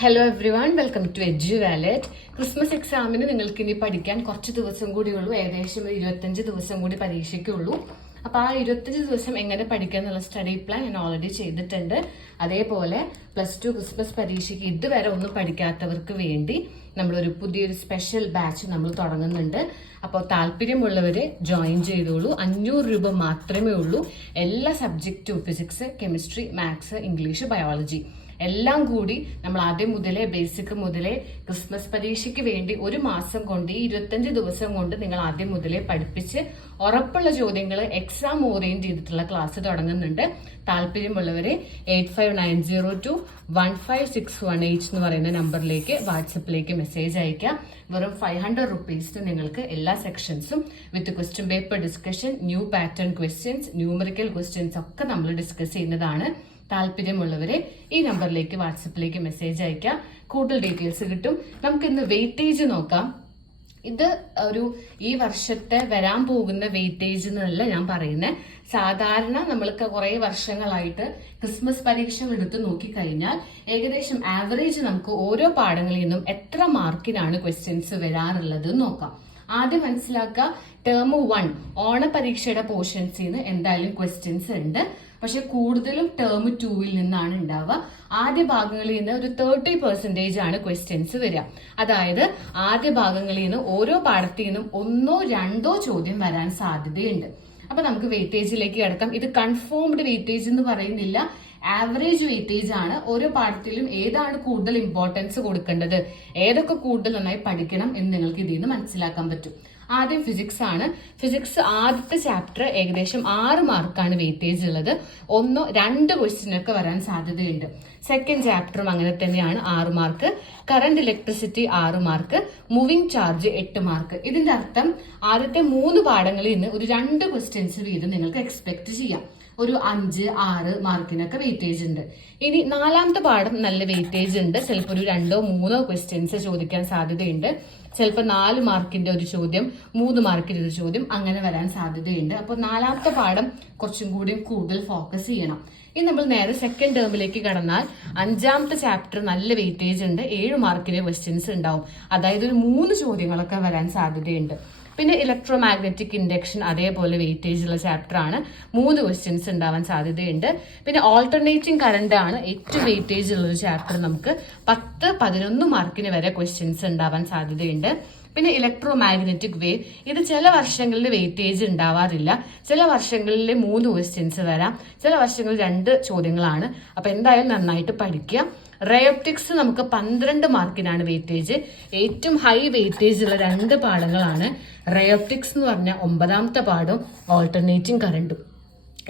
Hello everyone welcome to edu wallet Christmas എക്സാമിന് നിങ്ങൾക്ക് ഇനി പഠിക്കാൻ കുറച്ച് ദിവസം കൂടി ഉള്ളൂ ഏകദേശം ഒരു ഇരുപത്തഞ്ച് ദിവസം കൂടി പരീക്ഷയ്ക്കുള്ളൂ. അപ്പോൾ ആ ഇരുപത്തഞ്ച് ദിവസം എങ്ങനെ പഠിക്കുക എന്നുള്ള സ്റ്റഡി പ്ലാൻ ഞാൻ ഓൾറെഡി ചെയ്തിട്ടുണ്ട്. അതേപോലെ പ്ലസ് ടു ക്രിസ്മസ് പരീക്ഷയ്ക്ക് ഇതുവരെ ഒന്നും പഠിക്കാത്തവർക്ക് വേണ്ടി നമ്മളൊരു പുതിയൊരു സ്പെഷ്യൽ ബാച്ച് നമ്മൾ തുടങ്ങുന്നുണ്ട്. അപ്പോൾ താല്പര്യമുള്ളവരെ ജോയിൻ ചെയ്തോളൂ. അഞ്ഞൂറ് രൂപ മാത്രമേ ഉള്ളൂ. എല്ലാ സബ്ജക്റ്റും physics chemistry maths English biology എല്ലാം കൂടി നമ്മൾ ആദ്യം മുതലേ ബേസിക് മുതലേ ക്രിസ്മസ് പരീക്ഷയ്ക്ക് വേണ്ടി ഒരു മാസം കൊണ്ട് ഈ ഇരുപത്തഞ്ച് ദിവസം കൊണ്ട് നിങ്ങൾ ആദ്യം മുതലേ പഠിപ്പിച്ച് ഉറപ്പുള്ള ചോദ്യങ്ങൾ എക്സാം ഓറിയന്റ് ചെയ്തിട്ടുള്ള ക്ലാസ് തുടങ്ങുന്നുണ്ട്. താല്പര്യമുള്ളവരെ eight five nine zero two one five six one eight എന്ന് പറയുന്ന നമ്പറിലേക്ക് വാട്സപ്പിലേക്ക് മെസ്സേജ് അയക്കാം വെറും ഫൈവ് ഹൺഡ്രഡ് റുപ്പീസിന് നിങ്ങൾക്ക് എല്ലാ സെക്ഷൻസും with question paper discussion new pattern questions numerical questions ഒക്കെ നമ്മൾ ഡിസ്കസ് ചെയ്യുന്നതാണ്. താല്പര്യമുള്ളവരെ ഈ നമ്പറിലേക്ക് വാട്സപ്പിലേക്ക് മെസ്സേജ് അയക്കാം കൂടുതൽ ഡീറ്റെയിൽസ് കിട്ടും. നമുക്ക് ഇന്ന് വെയിറ്റേജ് നോക്കാം. ഇത് ഒരു ഈ വർഷത്തെ വരാൻ പോകുന്ന വെയിറ്റേജ് എന്നല്ല ഞാൻ പറയുന്നത് സാധാരണ നമ്മൾക്ക് കുറെ വർഷങ്ങളായിട്ട് ക്രിസ്മസ് പരീക്ഷകൾ എടുത്ത് നോക്കിക്കഴിഞ്ഞാൽ ഏകദേശം ആവറേജ് നമുക്ക് ഓരോ പാഠങ്ങളിൽ നിന്നും എത്ര മാർക്കിനാണ് ക്വസ്റ്റ്യൻസ് വരാറുള്ളത് നോക്കാം. ആദ്യം മനസ്സിലാക്കുക ടേം വൺ ഓണപരീക്ഷയുടെ പോർഷൻസിൽ നിന്ന് എന്തായാലും ക്വസ്റ്റ്യൻസ് ഉണ്ട്. പക്ഷെ കൂടുതലും ടേം ടൂവിൽ നിന്നാണ് ഉണ്ടാവുക ആദ്യ ഭാഗങ്ങളിൽ നിന്ന് ഒരു തേർട്ടി പെർസെന്റേജ് ആണ് ക്വസ്റ്റ്യൻസ് വരിക. അതായത് ആദ്യ ഭാഗങ്ങളിൽ നിന്ന് ഓരോ പാഠത്തിൽ നിന്നും ഒന്നോ രണ്ടോ ചോദ്യം വരാൻ സാധ്യതയുണ്ട്. അപ്പൊ നമുക്ക് വെയിറ്റേജിലേക്ക് കിടക്കാം. ഇത് കൺഫേംഡ് വെയിറ്റേജ് എന്ന് പറയുന്നില്ല. ആവറേജ് വെയിറ്റേജ് ആണ് ഓരോ പാഠത്തിലും ഏതാണ് കൂടുതൽ ഇമ്പോർട്ടൻസ് കൊടുക്കേണ്ടത്? ഏതൊക്കെ കൂടുതൽ നന്നായി പഠിക്കണം എന്ന് നിങ്ങൾക്ക് ഇതിൽ നിന്ന് മനസ്സിലാക്കാൻ പറ്റും. ആദ്യം ഫിസിക്സ് ആണ്. ഫിസിക്സ് ആദ്യത്തെ ചാപ്റ്റർ ഏകദേശം ആറ് മാർക്കാണ് വെയിറ്റേജ് ഉള്ളത്. ഒന്നോ രണ്ട് ക്വസ്റ്റ്യനൊക്കെ വരാൻ സാധ്യതയുണ്ട്. സെക്കൻഡ് ചാപ്റ്ററും അങ്ങനെ തന്നെയാണ് ആറ് മാർക്ക് കറണ്ട് ഇലക്ട്രിസിറ്റി ആറ് മാർക്ക് മൂവിംഗ് ചാർജ് എട്ട് മാർക്ക് ഇതിന്റെ അർത്ഥം ആദ്യത്തെ മൂന്ന് പാഠങ്ങളിൽ നിന്ന് ഒരു രണ്ട് ക്വസ്റ്റ്യൻസ് വീതം നിങ്ങൾക്ക് എക്സ്പെക്ട് ചെയ്യാം. ഒരു അഞ്ച് ആറ് മാർക്കിനൊക്കെ വെയിറ്റേജ് ഉണ്ട്. ഇനി നാലാമത്തെ പാഠം നല്ല വെയിറ്റേജ് ഉണ്ട്. ചിലപ്പോൾ ഒരു രണ്ടോ മൂന്നോ ക്വസ്റ്റ്യൻസ് ചോദിക്കാൻ സാധ്യതയുണ്ട്. ചിലപ്പോൾ നാല് മാർക്കിന്റെ ഒരു ചോദ്യം മൂന്ന് മാർക്കിന്റെ ഒരു ചോദ്യം അങ്ങനെ വരാൻ സാധ്യതയുണ്ട്. അപ്പോൾ നാലാമത്തെ പാഠം കുറച്ചും കൂടി കൂടുതൽ ഫോക്കസ് ചെയ്യണം. ഇനി നമ്മൾ നേരെ സെക്കൻഡ് ടേമിലേക്ക് കടന്നാൽ അഞ്ചാമത്തെ ചാപ്റ്റർ നല്ല വെയിറ്റേജ് ഉണ്ട്. ഏഴ് മാർക്കിന്റെ ക്വസ്റ്റ്യൻസ് ഉണ്ടാവും. അതായത് ഒരു മൂന്ന് ചോദ്യങ്ങളൊക്കെ വരാൻ സാധ്യതയുണ്ട്. പിന്നെ ഇലക്ട്രോ മാഗ്നറ്റിക് ഇൻഡക്ഷൻ അതേപോലെ വെയിറ്റേജ് ഉള്ള ചാപ്റ്റർ ആണ്. മൂന്ന് ക്വസ്റ്റ്യൻസ് ഉണ്ടാവാൻ സാധ്യതയുണ്ട്. പിന്നെ ഓൾട്ടർനേറ്റിംഗ് കറണ്ട് ആണ് ഏറ്റവും വെയിറ്റേജ് ഉള്ള ഒരു ചാപ്റ്റർ നമുക്ക് പത്ത് പതിനൊന്ന് മാർക്കിന് വരെ ക്വസ്റ്റ്യൻസ് ഉണ്ടാവാൻ സാധ്യതയുണ്ട്. പിന്നെ ഇലക്ട്രോ മാഗ്നറ്റിക് വേവ് ഇത് ചില വർഷങ്ങളിൽ വെയിറ്റേജ് ഉണ്ടാവാറില്ല. ചില വർഷങ്ങളിൽ മൂന്ന് ക്വസ്റ്റ്യൻസ് വരാം. ചില വർഷങ്ങളിൽ രണ്ട് ചോദ്യങ്ങളാണ്. അപ്പൊ എന്തായാലും നന്നായിട്ട് പഠിക്കുക. റയോപ്റ്റിക്സ് നമുക്ക് പന്ത്രണ്ട് മാർക്കിനാണ് വെയിറ്റേജ് ഏറ്റവും ഹൈ വെയിറ്റേജ് ഉള്ള രണ്ട് പാഠങ്ങളാണ് റയോപ്റ്റിക്സ് എന്ന് പറഞ്ഞ ഒമ്പതാമത്തെ പാഠം ഓൾട്ടർനേറ്റിംഗ് കറണ്ടും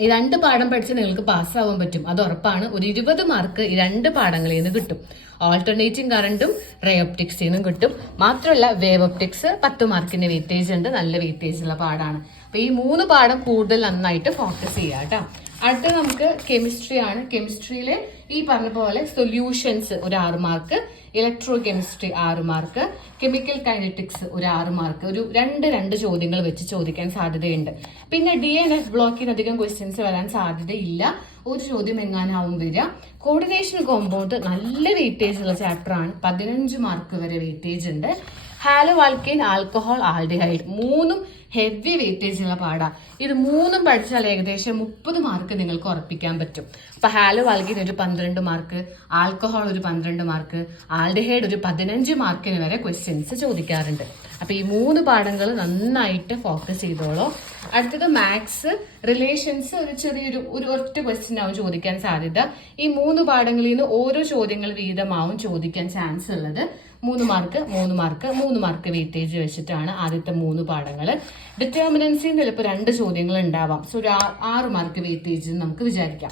ഈ രണ്ട് പാഠം പഠിച്ച് നിങ്ങൾക്ക് പാസ്സാവാൻ പറ്റും. അത് ഉറപ്പാണ്. ഒരു ഇരുപത് മാർക്ക് ഈ രണ്ട് പാഠങ്ങളിൽ നിന്ന് കിട്ടും. ഓൾട്ടർനേറ്റിംഗ് കറണ്ടും റയോപ്റ്റിക്സിൽ നിന്നും കിട്ടും. മാത്രമല്ല വേവ് ഒപ്റ്റിക്സ് പത്ത് മാർക്കിന്റെ വെയിറ്റേജ് ഉണ്ട്. നല്ല വെയിറ്റേജ് ഉള്ള പാടാണ് അപ്പൊ ഈ മൂന്ന് പാഠം കൂടുതൽ നന്നായിട്ട് ഫോക്കസ് ചെയ്യാം കേട്ടോ. അടുത്ത നമുക്ക് കെമിസ്ട്രി ആണ്. കെമിസ്ട്രിയിൽ ഈ പറഞ്ഞ പോലെ സൊല്യൂഷൻസ് ഒരു ആറ് മാർക്ക് ഇലക്ട്രോ കെമിസ്ട്രി ആറ് മാർക്ക് കെമിക്കൽ കൈനറ്റിക്സ് ഒരു ആറ് മാർക്ക് ഒരു രണ്ട് രണ്ട് ചോദ്യങ്ങൾ വെച്ച് ചോദിക്കാൻ സാധ്യതയുണ്ട്. പിന്നെ ഡി എൻ എഫ് ബ്ലോക്കിന് അധികം ക്വസ്റ്റ്യൻസ് വരാൻ സാധ്യതയില്ല. ഒരു ചോദ്യം എങ്ങാനാവും വരിക. കോർഡിനേഷൻ കോമ്പൗണ്ട് നല്ല വെയിറ്റേജ് ഉള്ള ചാപ്റ്റർ ആണ്. പതിനഞ്ച് മാർക്ക് വരെ വെയിറ്റേജ് ഉണ്ട്. ഹാലോ ആൽക്കെയിൻ ആൽക്കഹോൾ ആൽഡിഹൈഡ് മൂന്നും ഹെവി വെയിറ്റേജ് ഉള്ള പാടാ. ഇത് മൂന്നും പഠിച്ചാൽ ഏകദേശം മുപ്പത് മാർക്ക് നിങ്ങൾക്ക് ഉറപ്പിക്കാൻ പറ്റും. അപ്പൊ ഹാലോ ആൽഗിൻ ഒരു പന്ത്രണ്ട് മാർക്ക് ആൽക്കഹോൾ ഒരു പന്ത്രണ്ട് മാർക്ക് ആൽഡിഹൈഡ് ഒരു പതിനഞ്ച് മാർക്കിന് വരെ ക്വസ്റ്റ്യൻസ് ചോദിക്കാറുണ്ട്. അപ്പൊ ഈ മൂന്ന് പാഠങ്ങൾ നന്നായിട്ട് ഫോക്കസ് ചെയ്തോളൂ. അടുത്തത് മാത്സ് റിലേഷൻസ് ഒരു ചെറിയൊരു ഒരു ഒറ്റ ക്വസ്റ്റ്യൻ ആവും ചോദിക്കാൻ സാധ്യത. ഈ മൂന്ന് പാഠങ്ങളിൽ നിന്ന് ഓരോ ചോദ്യങ്ങൾ വീതമാവും ചോദിക്കാൻ ചാൻസ് ഉള്ളത്. മൂന്ന് മാർക്ക് മൂന്ന് മാർക്ക് മൂന്ന് മാർക്ക് വെയിറ്റേജ് വെച്ചിട്ടാണ് ആദ്യത്തെ മൂന്ന് പാഠങ്ങൾ ഡിറ്റർമിനൻസിൽ ചിലപ്പോൾ രണ്ട് ചോദ്യങ്ങൾ ഉണ്ടാവാം. സോ ഒരു ആറ് മാർക്ക് വെയിറ്റേജ് നമുക്ക് വിചാരിക്കാം.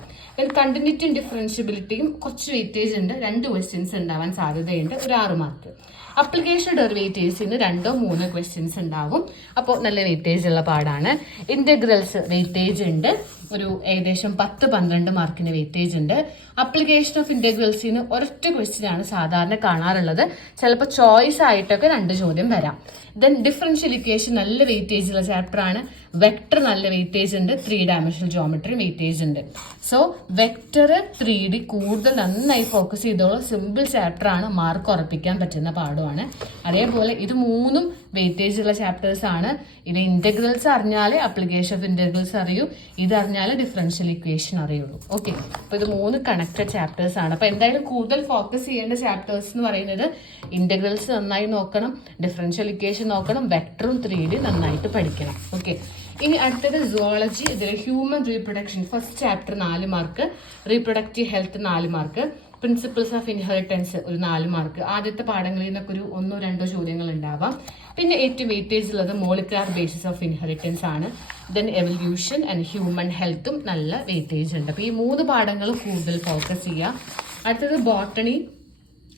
കണ്ടിന്യൂറ്റിയും ഡിഫറൻഷ്യബിലിറ്റിയും കുറച്ച് വെയിറ്റേജ് ഉണ്ട് രണ്ട് ക്വസ്റ്റ്യൻസ് ഉണ്ടാവാൻ സാധ്യതയുണ്ട് ഒരു ആറ് മാർക്ക് അപ്ലിക്കേഷൻ ഡെറിവേറ്റീവ്സിന് രണ്ടോ മൂന്നോ ക്വസ്റ്റ്യൻസ് ഉണ്ടാവും. അപ്പോൾ നല്ല വെയിറ്റേജ് ഉള്ള പാടാണ് ഇന്റഗ്രൽസ് വെയിറ്റേജ് ഉണ്ട്. ഒരു ഏകദേശം പത്ത് പന്ത്രണ്ട് മാർക്കിന് വെയിറ്റേജ് ഉണ്ട്. അപ്ലിക്കേഷൻ ഓഫ് ഇന്റഗ്രൽസിന് ഒരൊറ്റ ക്വസ്റ്റ്യൻ ആണ് സാധാരണ കാണാറുള്ളത്. ചിലപ്പോൾ ചോയ്സ് ആയിട്ടൊക്കെ രണ്ട് ചോദ്യം വരാം. ദെൻ ഡിഫറൻഷ്യൽ ഇക്വേഷൻ നല്ല വെയിറ്റേജ് ഉള്ള ചാപ്റ്റർ ആണ്. വെക്ടർ നല്ല വെയിറ്റേജ് ഉണ്ട് ത്രീ ഡയമെൻഷണൽ ജോമെട്രി വെയിറ്റേജ് ഉണ്ട്. സോ വെക്ടർ ത്രീ ഡി കൂടുതൽ നന്നായി ഫോക്കസ് ചെയ്തോളൂ. സിമ്പിൾ ചാപ്റ്റർ ആണ് മാർക്ക് ഉറപ്പിക്കാൻ പറ്റുന്ന പാഠമാണ്. അതേപോലെ ഇത് മൂന്നും വെയിറ്റേജ് ഉള്ള ചാപ്റ്റേഴ്സ് ആണ്. ഇത് ഇന്റഗ്രൽസ് അറിഞ്ഞാലേ അപ്ലിക്കേഷൻ ഓഫ് ഇന്റഗ്രൽസ് അറിയൂ. ഇത് അറിഞ്ഞാലേ ഡിഫറൻഷ്യൽ ഇക്വേഷൻ അറിയുള്ളൂ. ഓക്കെ അപ്പൊ ഇത് മൂന്ന് കണക്റ്റഡ് ചാപ്റ്റേഴ്സ് ആണ്. അപ്പൊ എന്തായാലും കൂടുതൽ ഫോക്കസ് ചെയ്യേണ്ട ചാപ്റ്റേഴ്സ് എന്ന് പറയുന്നത് ഇന്റഗ്രൽസ് നന്നായി നോക്കണം ഡിഫറൻഷ്യൽ ഇക്വേഷൻ നോക്കണം വെക്ടറും ത്രീ ഡി നന്നായിട്ട് പഠിക്കണം. ഓക്കെ ഇനി അടുത്തത് സുവോളജി ഇതിൽ ഹ്യൂമൻ റീപ്രൊഡക്ഷൻ ഫസ്റ്റ് ചാപ്റ്റർ നാല് മാർക്ക് റീപ്രൊഡക്റ്റീവ് ഹെൽത്ത് നാല് മാർക്ക് പ്രിൻസിപ്പിൾസ് ഓഫ് ഇൻഹെറിറ്റൻസ് ഒരു നാല് മാർക്ക് ആദ്യത്തെ പാഠങ്ങളിൽ നിന്നൊക്കെ ഒരു ഒന്നോ രണ്ടോ ചോദ്യങ്ങൾ ഉണ്ടാവാം. പിന്നെ ഏറ്റവും വെയിറ്റേജ് ഉള്ളത് മോളിക്കുലാർ ബേസിസ് ഓഫ് ഇൻഹെറിറ്റൻസ് ആണ്. ദെൻ എവല്യൂഷൻ ആൻഡ് ഹ്യൂമൻ ഹെൽത്തും നല്ല വെയിറ്റേജ് ഉണ്ട്. അപ്പോൾ ഈ മൂന്ന് പാഠങ്ങൾ കൂടുതൽ ഫോക്കസ് ചെയ്യുക. അടുത്തത് ബോട്ടണി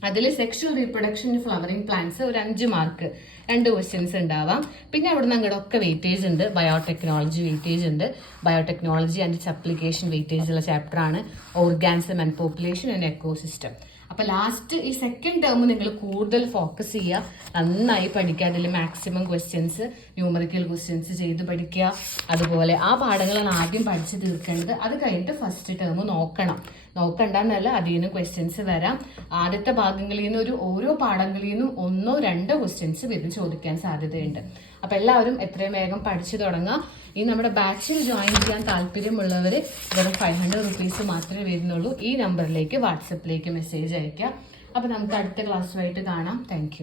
അതിൽ സെക്ഷൽ റീപ്രൊഡക്ഷൻ ഫ്ലവറിംഗ് പ്ലാന്റ്സ് ഒരു അഞ്ച് മാർക്ക് രണ്ട് ക്വസ്റ്റ്യൻസ് ഉണ്ടാവാം. പിന്നെ അവിടെ നിന്ന് അങ്ങോട്ട് ഒക്കെ വെയിറ്റേജ് ഉണ്ട്. ബയോടെക്നോളജി വെയിറ്റേജ് ഉണ്ട്. Biotechnology and its application weightage ഉള്ള ചാപ്റ്റർ ആണ്. Organism and population and ecosystem അപ്പൊ ലാസ്റ്റ് ഈ സെക്കൻഡ് ടേം നിങ്ങൾ കൂടുതൽ ഫോക്കസ് ചെയ്യുക. നന്നായി പഠിക്കുക. അതിൽ മാക്സിമം ക്വസ്റ്റ്യൻസ് ന്യൂമറിക്കൽ ക്വസ്റ്റ്യൻസ് ചെയ്ത് പഠിക്കുക. അതുപോലെ ആ പാഠങ്ങളാണ് ആദ്യം പഠിച്ച് തീർക്കേണ്ടത്. അത് കഴിഞ്ഞിട്ട് ഫസ്റ്റ് ടേം നോക്കണം. നോക്കണ്ടെന്നല്ല അതിൽ നിന്ന് ക്വസ്റ്റ്യൻസ് വരാം. ആദ്യത്തെ ഭാഗങ്ങളിൽ നിന്ന് ഒരു ഓരോ പാഠങ്ങളിൽ നിന്നും ഒന്നോ രണ്ടോ ക്വസ്റ്റ്യൻസ് വരും ചോദിക്കാൻ സാധ്യതയുണ്ട്. അപ്പൊ എല്ലാവരും എത്രയും വേഗം പഠിച്ചു തുടങ്ങാം. ഈ നമ്മുടെ ബാച്ചിൽ ജോയിൻ ചെയ്യാൻ താല്പര്യമുള്ളവർ വെറും ഫൈവ് ഹൺഡ്രഡ് റുപ്പീസ് മാത്രമേ വരുന്നുള്ളൂ. ഈ നമ്പറിലേക്ക് വാട്സപ്പിലേക്ക് മെസ്സേജ് അയക്കാം അപ്പൊ നമുക്ക് അടുത്ത ക്ലാസ്സുമായിട്ട് കാണാം. താങ്ക്